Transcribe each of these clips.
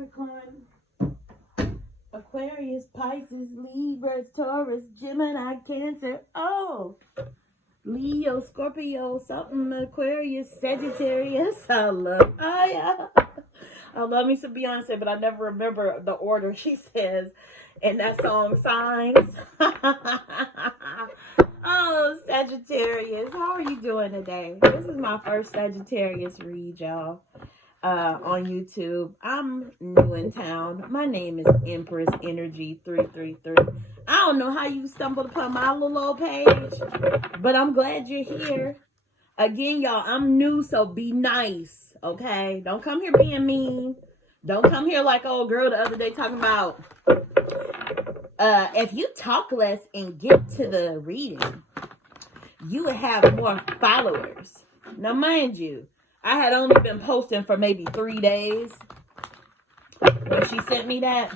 Capricorn, Aquarius, Pisces, Libra, Taurus, Gemini, Cancer. Oh, Leo, Scorpio, something, Aquarius, Sagittarius. I love me some Beyonce, but I never remember the order she says in that song, Signs. Oh, Sagittarius, how are you doing today? This is my first Sagittarius read, y'all, on YouTube. I'm new in town. My name is Empress Energy 333. I don't know how you stumbled upon my little old page, but I'm glad you're here. Again, y'all, I'm new, so be nice, okay? Don't come here being mean. Don't come here like old girl the other day talking about, if you talk less and get to the reading, you would have more followers. Now, mind you, I had only been posting for maybe 3 days when she sent me that.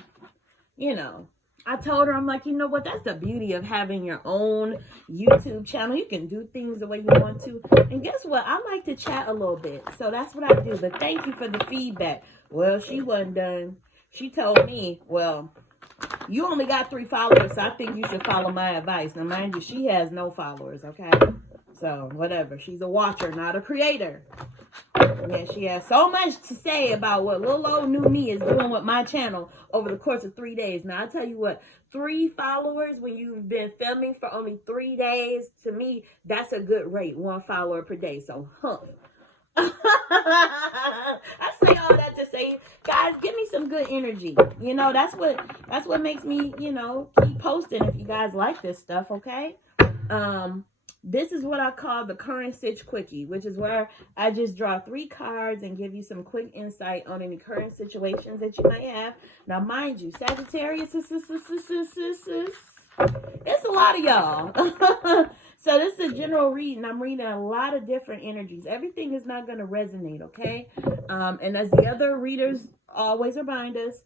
You know, I told her, I'm like, you know what? That's the beauty of having your own YouTube channel. You can do things the way you want to. And guess what? I like to chat a little bit. So that's what I do. But thank you for the feedback. Well, she wasn't done. She told me, well, you only got 3 followers, so I think you should follow my advice. Now, mind you, she has no followers, okay? So, whatever. She's a watcher, not a creator. Yeah, she has so much to say about what little old new me is doing with my channel over the course of 3 days. Now, I tell you what, 3 followers when you've been filming for only 3 days, to me, that's a good rate. 1 follower per day. So, I say all that to say, guys, give me some good energy. You know, that's what makes me, you know, keep posting if you guys like this stuff, okay? This is what I call the current Sitch Quickie, which is where I just draw 3 cards and give you some quick insight on any current situations that you might have. Now, mind you, Sagittarius, it's a lot of y'all. So this is a general reading. I'm reading a lot of different energies. Everything is not going to resonate, okay? And as the other readers always remind us,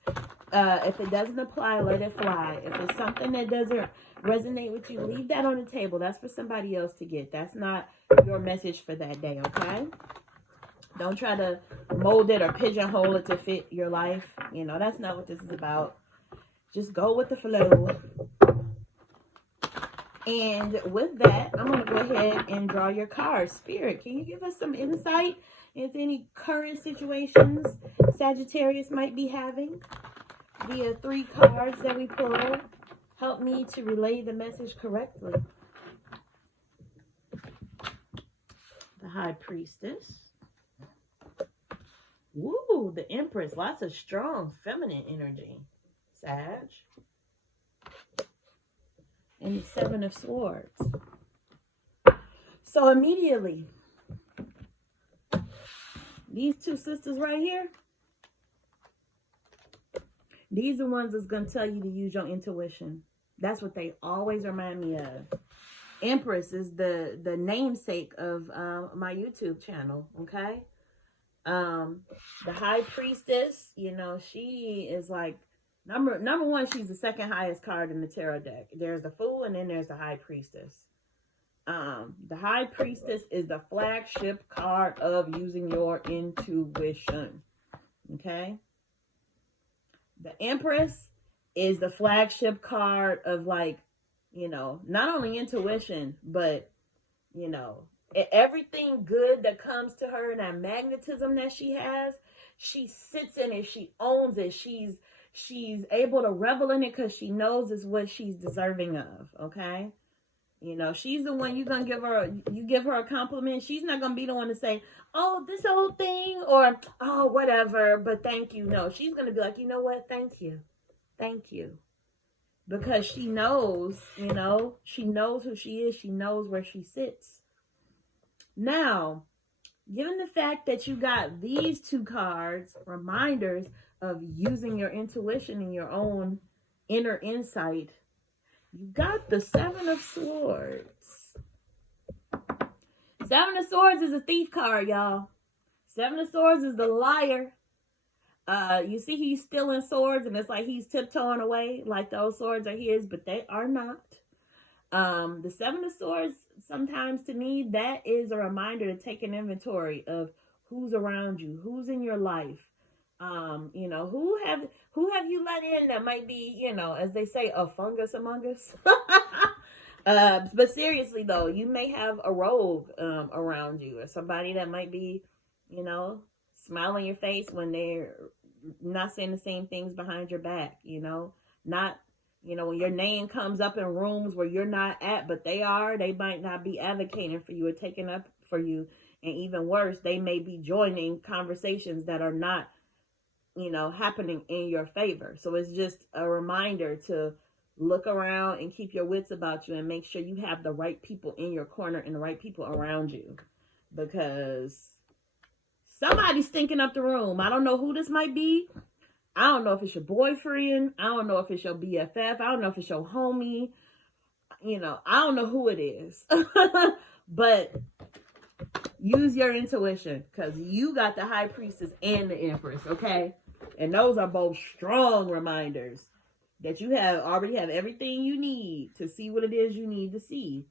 if it doesn't apply, let it fly. If it's something that doesn't resonate with you, leave that on the table. That's for somebody else to get. That's not your message for that day, okay? Don't try to mold it or pigeonhole it to fit your life. You know, that's not what this is about. Just go with the flow. And with that, I'm going to go ahead and draw your cards. Spirit, can you give us some insight into any current situations Sagittarius might be having via 3 cards that we pulled? Help me to relay the message correctly. The High Priestess. Woo, the Empress. Lots of strong feminine energy. Sag. And the 7 of Swords. So immediately, these 2 sisters right here, these are the ones that's going to tell you to use your intuition. That's what they always remind me of. Empress is the namesake of my YouTube channel, okay? The High Priestess, you know, she is like, number 1, she's the 2nd highest card in the tarot deck. There's the Fool, and then there's the High Priestess. The High Priestess is the flagship card of using your intuition, okay? The Empress is the flagship card of, like, you know, not only intuition, but, you know, everything good that comes to her and that magnetism that she has, she sits in it, she owns it, she's able to revel in it because she knows it's what she's deserving of, okay? You know, she's the one you're going to give her a compliment. She's not going to be the one to say, oh, this whole thing, or, oh, whatever, but thank you. No, she's going to be like, you know what? Thank you. Thank you. Because she knows, you know, she knows who she is. She knows where she sits. Now, given the fact that you got these 2 cards, reminders of using your intuition and your own inner insight, you got the 7 of Swords. 7 of Swords is a thief card, y'all. 7 of Swords is the liar. You see he's stealing swords, and it's like he's tiptoeing away, like those swords are his, but they are not. The 7 of Swords, sometimes to me, that is a reminder to take an inventory of who's around you, who's in your life, You know, who have you let in that might be, you know, as they say, a fungus among us? But seriously though, you may have a rogue around you, or somebody that might be, you know, smiling your face when they're not saying the same things behind your back, you know, not, you know, when your name comes up in rooms where you're not at, but they are, they might not be advocating for you or taking up for you. And even worse, they may be joining conversations that are not, you know, happening in your favor. So it's just a reminder to look around and keep your wits about you and make sure you have the right people in your corner and the right people around you, because somebody's stinking up the room. I don't know who this might be. I don't know if it's your boyfriend. I don't know if it's your BFF. I don't know if it's your homie. You know, I don't know who it is. But use your intuition, because you got the High Priestess and the Empress, okay? And those are both strong reminders that you already have everything you need to see what it is you need to see.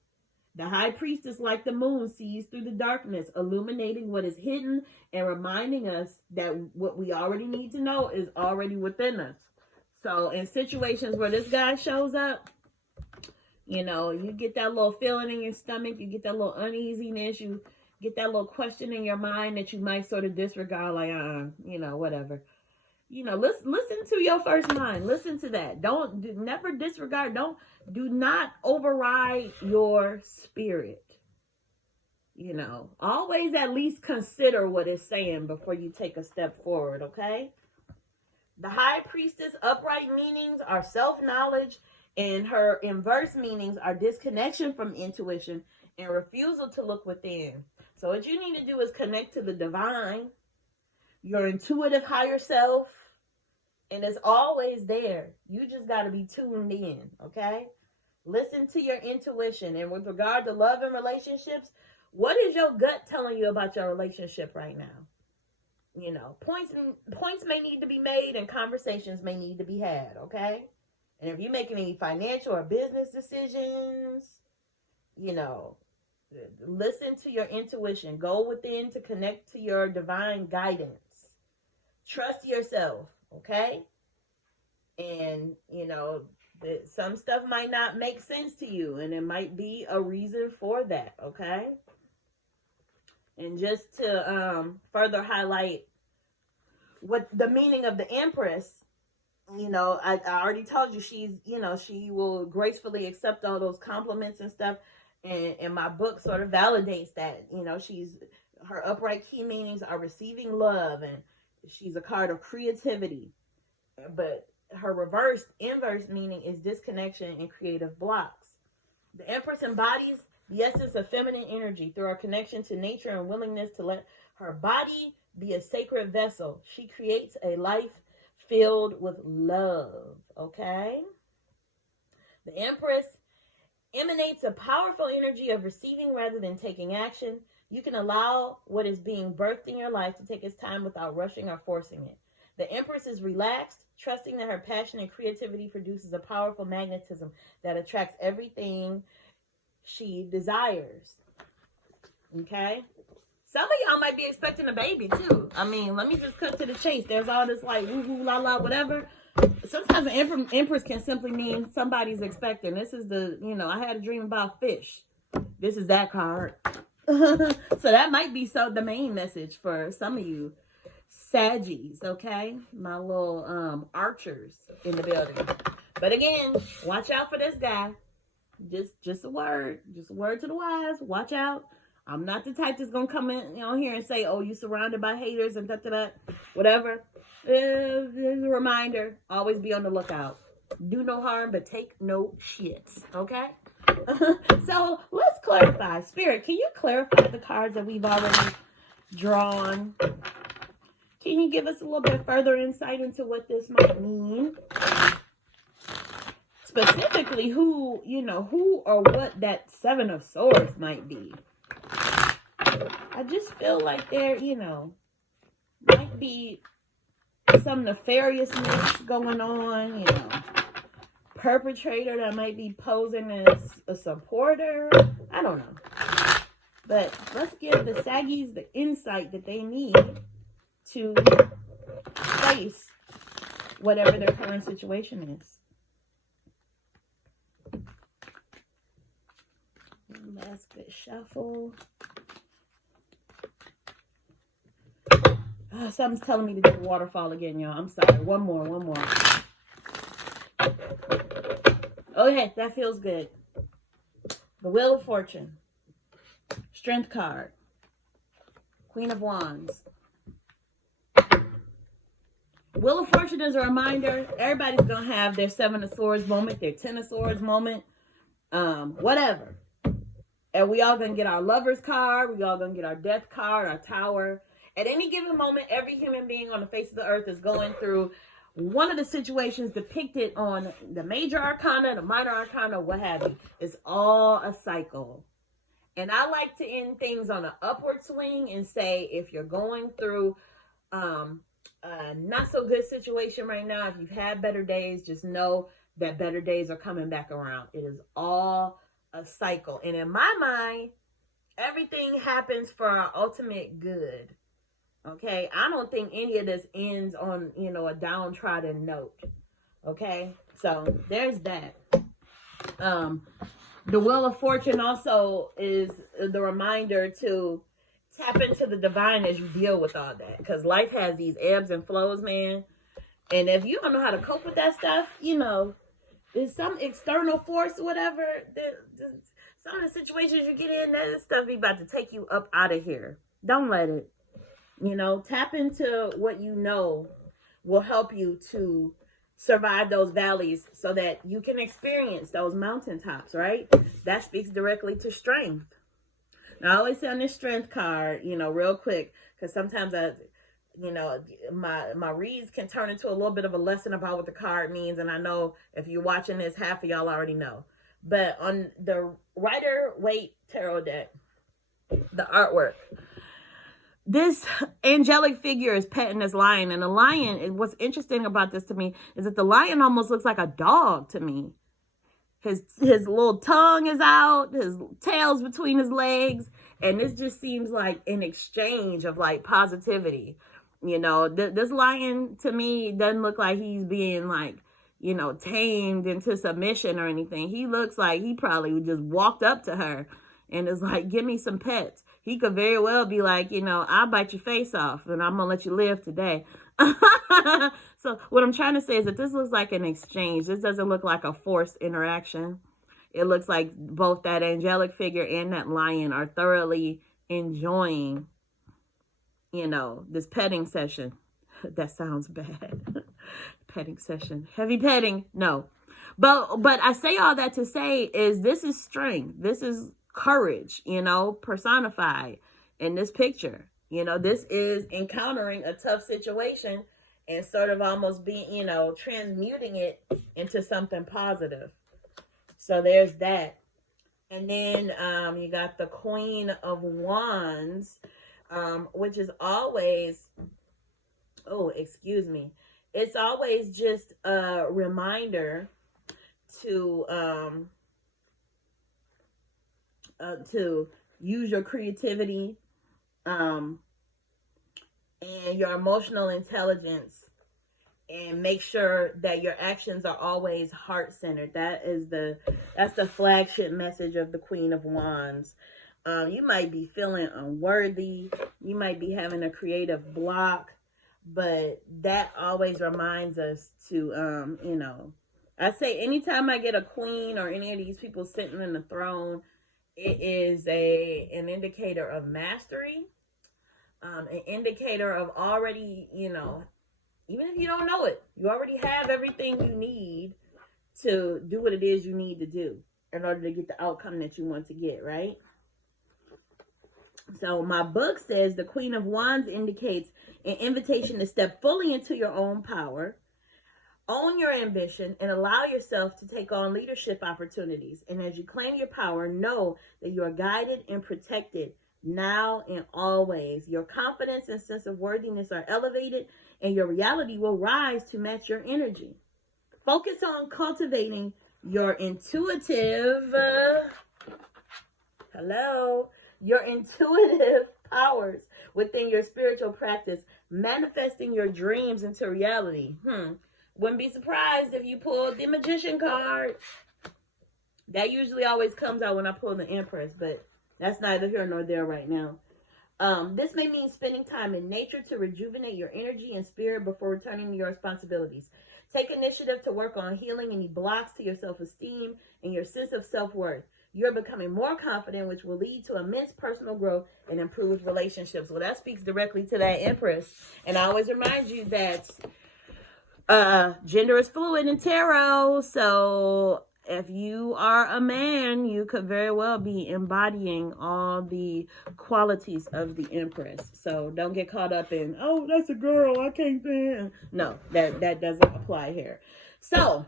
The High Priestess, like the moon, sees through the darkness, illuminating what is hidden and reminding us that what we already need to know is already within us. So in situations where this guy shows up, you know, you get that little feeling in your stomach, you get that little uneasiness, you get that little question in your mind that you might sort of disregard, like, you know, whatever. You know, listen to your first mind. Listen to that. Never disregard. Do not override your spirit. You know, always at least consider what it's saying before you take a step forward, okay? The High Priestess upright meanings are self-knowledge, and her inverse meanings are disconnection from intuition and refusal to look within. So what you need to do is connect to the divine, your intuitive higher self, and it's always there. You just got to be tuned in, okay? Listen to your intuition. And with regard to love and relationships, what is your gut telling you about your relationship right now? You know, points may need to be made and conversations may need to be had, okay? And if you're making any financial or business decisions, you know, listen to your intuition. Go within to connect to your divine guidance. Trust yourself, okay? And, you know, some stuff might not make sense to you, and there might be a reason for that, okay? And just to further highlight what the meaning of the Empress, you know, I already told you she's, you know, she will gracefully accept all those compliments and stuff. And my book sort of validates that. You know, her upright key meanings are receiving love, and she's a card of creativity. But her inverse meaning is disconnection and creative blocks. The Empress embodies the essence of feminine energy through her connection to nature and willingness to let her body be a sacred vessel. She creates a life filled with love, okay? The Empress emanates a powerful energy of receiving rather than taking action. You can allow what is being birthed in your life to take its time without rushing or forcing it. The Empress is relaxed, trusting that her passion and creativity produces a powerful magnetism that attracts everything she desires. Okay? Some of y'all might be expecting a baby too. I mean, let me just cut to the chase. There's all this like woo-hoo, la-la, whatever. Sometimes an empress can simply mean somebody's expecting. This is the, you know, I had a dream about fish. This is that card. So that might be the main message for some of you Saggies, okay? My little archers in the building. But again, watch out for this guy. Just a word to the wise. Watch out. I'm not the type that's gonna come in on here and say, "Oh, you surrounded by haters and da whatever." There's a reminder. Always be on the lookout. Do no harm, but take no shits. Okay. So let's clarify. Spirit, can you clarify the cards that we've already drawn? Can you give us a little bit further insight into what this might mean? Specifically, who or what that Seven of Swords might be. I just feel like there, might be some nefariousness going on, perpetrator that might be posing as a supporter. I don't know. But let's give the Saggies the insight that they need to face whatever their current situation is. One last good shuffle. Oh, something's telling me to do waterfall again, y'all. I'm sorry. One more. Okay, that feels good. The Wheel of Fortune. Strength card. Queen of Wands. Wheel of Fortune is a reminder. Everybody's going to have their Seven of Swords moment, their Ten of Swords moment, whatever. And we all going to get our Lover's card. We all going to get our Death card, our Tower. At any given moment, every human being on the face of the earth is going through one of the situations depicted on the major arcana, the minor arcana, what have you. It's all a cycle. And I like to end things on an upward swing and say, if you're going through a not so good situation right now, if you've had better days, just know that better days are coming back around. It is all a cycle. And in my mind, everything happens for our ultimate good. Okay, I don't think any of this ends on, a downtrodden note. Okay, so there's that. The Wheel of Fortune also is the reminder to tap into the divine as you deal with all that. Because life has these ebbs and flows, man. And if you don't know how to cope with that stuff, there's some external force or whatever. Some of the situations you get in, that stuff be about to take you up out of here. Don't let it. Tap into what will help you to survive those valleys so that you can experience those mountaintops, right? That speaks directly to strength. Now, I always say on this strength card, real quick, because sometimes my reads can turn into a little bit of a lesson about what the card means. And I know if you're watching this, half of y'all already know. But on the Rider-Waite Tarot deck, the artwork, this angelic figure is petting this lion. And the lion, what's interesting about this to me is that the lion almost looks like a dog to me. His little tongue is out, his tail's between his legs. And this just seems like an exchange of like positivity. This lion to me doesn't look like he's being like, tamed into submission or anything. He looks like he probably just walked up to her and is like, give me some pets. He could very well be like, I'll bite your face off and I'm going to let you live today. So what I'm trying to say is that this looks like an exchange. This doesn't look like a forced interaction. It looks like both that angelic figure and that lion are thoroughly enjoying, this petting session. That sounds bad. Petting session. Heavy petting. No. But I say all that to say is this is strength. This is courage, personified in this picture. This is encountering a tough situation and sort of almost being, transmuting it into something positive. So there's that. And then you got the Queen of Wands, which is always, it's always just a reminder to use your creativity and your emotional intelligence, and make sure that your actions are always heart-centered. That's the flagship message of the Queen of Wands. You might be feeling unworthy. You might be having a creative block, but that always reminds us to, I say anytime I get a queen or any of these people sitting in the throne, it is an indicator of mastery, an indicator of already, even if you don't know it, you already have everything you need to do what it is you need to do in order to get the outcome that you want to get, right? So my book says the Queen of Wands indicates an invitation to step fully into your own power, own your ambition, and allow yourself to take on leadership opportunities. And as you claim your power, know that you are guided and protected now and always. Your confidence and sense of worthiness are elevated, and your reality will rise to match your energy. Focus on cultivating your intuitive, your intuitive powers within your spiritual practice, manifesting your dreams into reality. Wouldn't be surprised if you pulled the Magician card. That usually always comes out when I pull the Empress, but that's neither here nor there right now. This may mean spending time in nature to rejuvenate your energy and spirit before returning to your responsibilities. Take initiative to work on healing any blocks to your self-esteem and your sense of self-worth. You're becoming more confident, which will lead to immense personal growth and improved relationships. Well, that speaks directly to that Empress. And I always remind you that gender is fluid in tarot. So if you are a man, you could very well be embodying all the qualities of the Empress. So don't get caught up in, oh, that's a girl, I can't stand. No, that doesn't apply here. So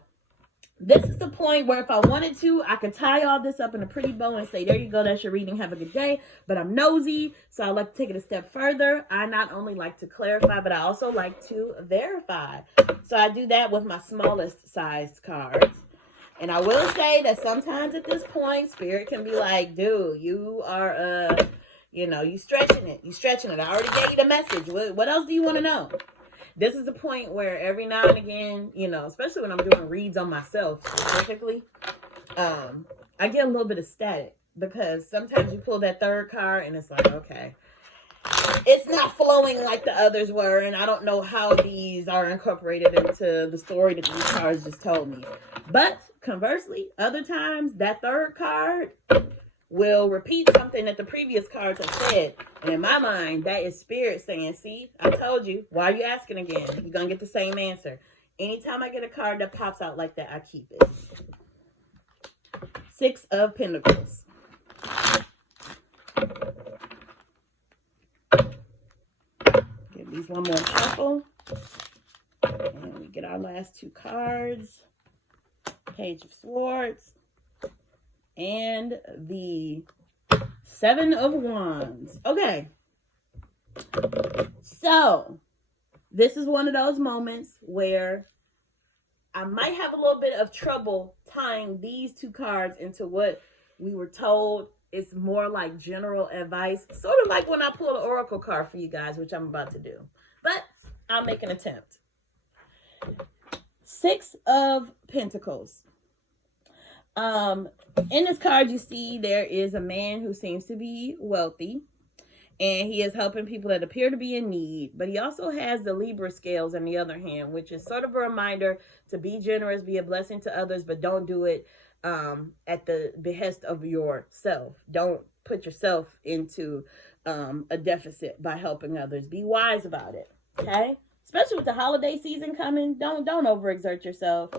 this is the point where if I wanted to, I could tie all this up in a pretty bow and say, there you go, that's your reading, have a good day. But I'm nosy, so I like to take it a step further. I not only like to clarify, but I also like to verify. So I do that with my smallest sized cards. And I will say that sometimes at this point, Spirit can be like, dude, you are, you stretching it. You stretching it. I already gave you the message. What else do you want to know? This is a point where every now and again, especially when I'm doing reads on myself specifically, I get a little bit of static because sometimes you pull that third card and it's like, okay, it's not flowing like the others were. And I don't know how these are incorporated into the story that these cards just told me. But conversely, other times that third card will repeat something that the previous cards have said. And in my mind, that is Spirit saying, see, I told you. Why are you asking again? You're going to get the same answer. Anytime I get a card that pops out like that, I keep it. Six of Pentacles. Give these one more shuffle. And we get our last two cards. Page of Swords. And the Seven of Wands. Okay. So, this is one of those moments where I might have a little bit of trouble tying these two cards into what we were told is more like general advice. Sort of like when I pull the Oracle card for you guys, which I'm about to do. But I'll make an attempt. Six of Pentacles. In this card, you see there is a man who seems to be wealthy, and he is helping people that appear to be in need, but he also has the Libra scales on the other hand, which is sort of a reminder to be generous, be a blessing to others, but don't do it at the behest of yourself. Don't put yourself into a deficit by helping others. Be wise about it, okay? Especially with the holiday season coming, don't overexert yourself.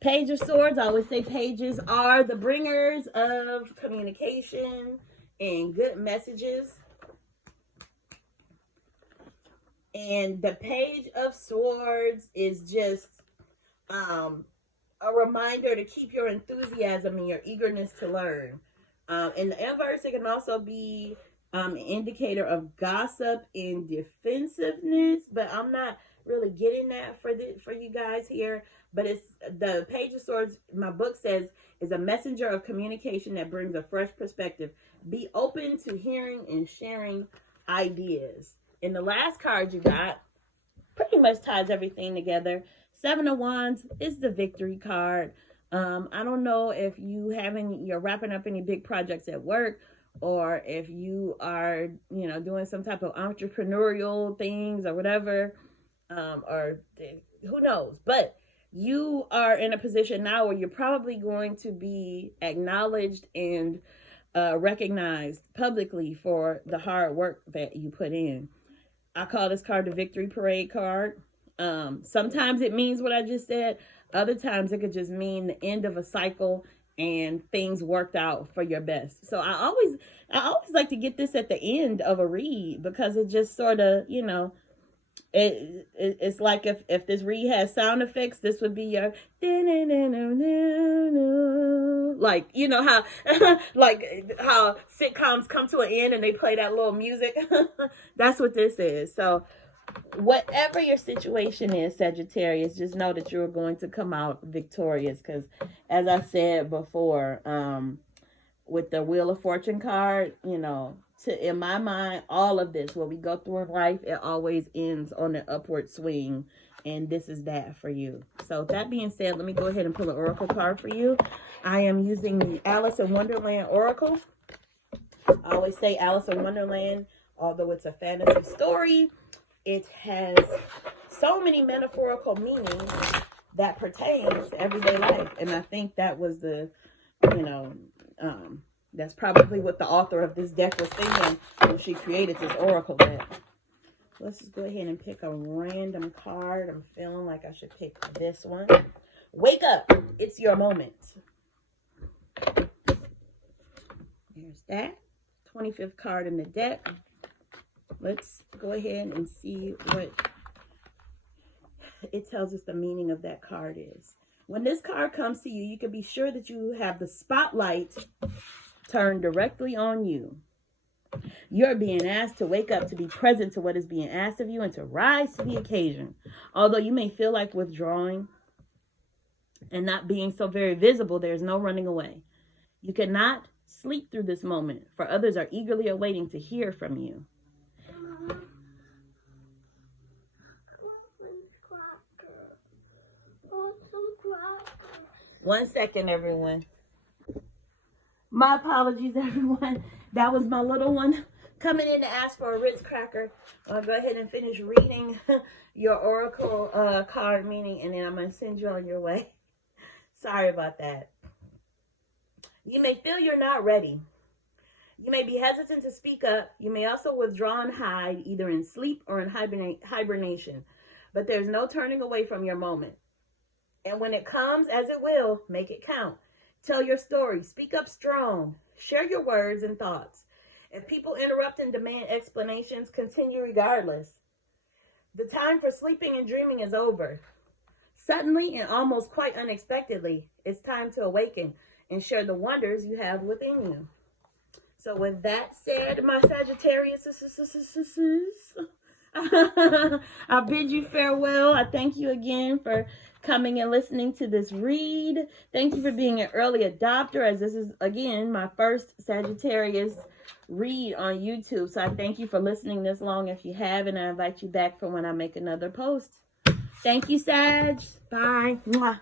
Page of Swords, I always say pages are the bringers of communication and good messages. And the Page of Swords is just a reminder to keep your enthusiasm and your eagerness to learn. In the inverse, it can also be an indicator of gossip and defensiveness, but I'm not really getting that for you guys here. But it's the Page of Swords, my book says, is a messenger of communication that brings a fresh perspective. Be open to hearing and sharing ideas. And the last card you got pretty much ties everything together. Seven of Wands is the victory card. I don't know if you're wrapping up any big projects at work, or if you are, doing some type of entrepreneurial things or whatever, or who knows. But you are in a position now where you're probably going to be acknowledged and recognized publicly for the hard work that you put in. I call this card the Victory Parade card. Sometimes it means what I just said. Other times it could just mean the end of a cycle and things worked out for your best. So I always like to get this at the end of a read, because it just sort of, it's like if this read has sound effects, this would be your like, how like how sitcoms come to an end and they play that little music. That's what this is. So whatever your situation is, Sagittarius, just know that you're going to come out victorious, because as I said before, with the Wheel of Fortune card, in my mind, all of this, what we go through in life, it always ends on an upward swing. And this is that for you. So that being said, let me go ahead and pull an oracle card for you. I am using the Alice in Wonderland Oracle. I always say Alice in Wonderland, although it's a fantasy story, it has so many metaphorical meanings that pertains to everyday life. And I think that was the, that's probably what the author of this deck was thinking when she created this oracle deck. Let's just go ahead and pick a random card. I'm feeling like I should pick this one. Wake up. It's your moment. There's that. 25th card in the deck. Let's go ahead and see what it tells us the meaning of that card is. When this card comes to you, you can be sure that you have the spotlight turned directly on you. You're being asked to wake up, to be present to what is being asked of you, and to rise to the occasion. Although you may feel like withdrawing and not being so very visible, there's no running away. You cannot sleep through this moment, for others are eagerly awaiting to hear from you. One second, everyone. My apologies, everyone. That was my little one coming in to ask for a Ritz cracker. I'll go ahead and finish reading your oracle card meaning, and then I'm going to send you on your way. Sorry about that. You may feel you're not ready. You may be hesitant to speak up. You may also withdraw and hide, either in sleep or in hibernation. But there's no turning away from your moment. And when it comes, as it will, make it count. Tell your story. Speak up strong. Share your words and thoughts. If people interrupt and demand explanations, continue regardless. The time for sleeping and dreaming is over. Suddenly and almost quite unexpectedly, it's time to awaken and share the wonders you have within you. So with that said, my Sagittarius, I bid you farewell. I thank you again for coming and listening to this read. Thank you for being an early adopter, as this is, again, my first Sagittarius read on YouTube. So I thank you for listening this long if you have, and I invite you back for when I make another post. Thank you, Sag. Bye. Mwah.